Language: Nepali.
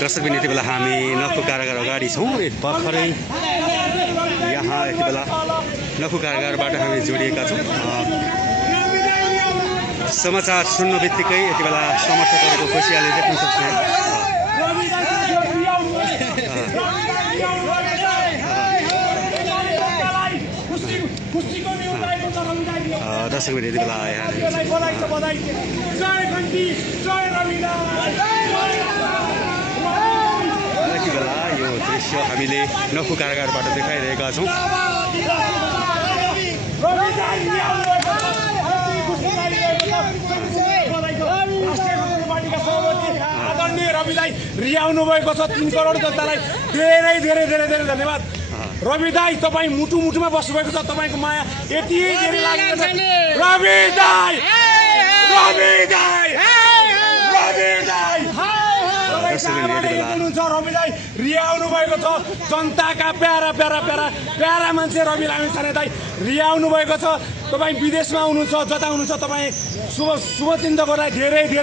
दर्शकबिन यति बेला हामी नखु कारागार अगाडि छौँ। भर्खरै यहाँ यति बेला नखु कारागारबाट हामी जोडिएका छौँ। समाचार सुन्न बित्तिकै यति बेला समर्थकहरूको खुसियाली देख्न सक्छौँ। दर्शकबिन यति बेला यति बेला यो दृश्य हामीले नखु कारागारबाट देखाइरहेका छौँ। आदरणीय रविदाई रियाउनु भएको छ। 3 करोड जनतालाई धेरै धेरै धेरै धेरै धन्यवाद। रविदाई तपाईँ मुटु मुटुमा बस्नुभएको छ। तपाईँको माया यति धेरै लागेको छ। रविदाई रविदाई रविदाई रविदाई रियाउनु भएको छ। जनताका प्यारा प्यारा प्यारा प्यारा मान्छे रवि लामी छानेदाई रियाउनु भएको छ। तपाईँ विदेशमा हुनुहुन्छ, जता हुनुहुन्छ, तपाईँ शुभचिन्तकहरूलाई धेरै धेरै